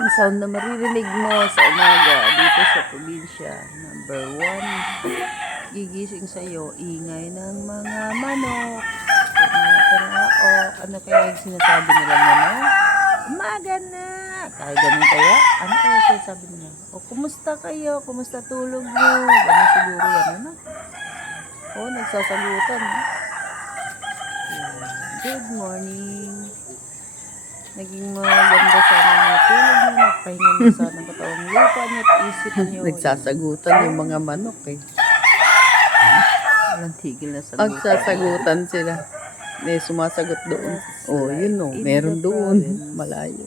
Ang sound na maririnig mo sa umaga dito sa probinsya. Number 1, gigising sa'yo, ingay ng mga manok. Ano kaya yung sinasabi nila niya, no? Umaga na! Kaya ganun kaya? Ano kaya sinasabi niya? O, kumusta kayo? Kumusta tulog niyo? Ganun siguro yan, ano? O, nagsasagutan. Good morning. Naging maganda sana mga tulog niyo. Nagpahinga niyo sana ng katawang lupa niyo at isip niyo. Nagsasagutan yung mga manok eh. Walang tigil na sagutan. Nagsasagutan sila. May sumasagot doon. Oh, yun no. Meron doon. Malayo.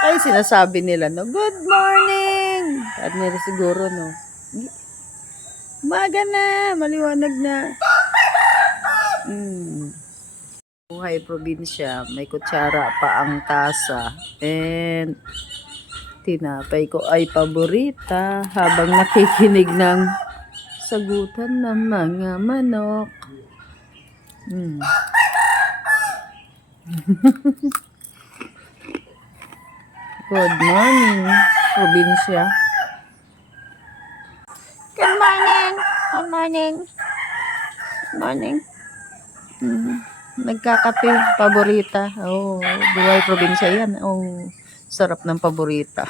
Ay, sinasabi nila, no? Good morning! At nila siguro, no? Umaga na! Maliwanag na! Buhay probinsya, may kutsara pa ang tasa. And tinapay ko ay paborita habang nakikinig ng sagutan ng mga manok. Good morning, probinsya. Good morning. Good morning. Good morning. Nagkakape, paborita. Oh, buhay probinsya yan. Oh, sarap ng paborita.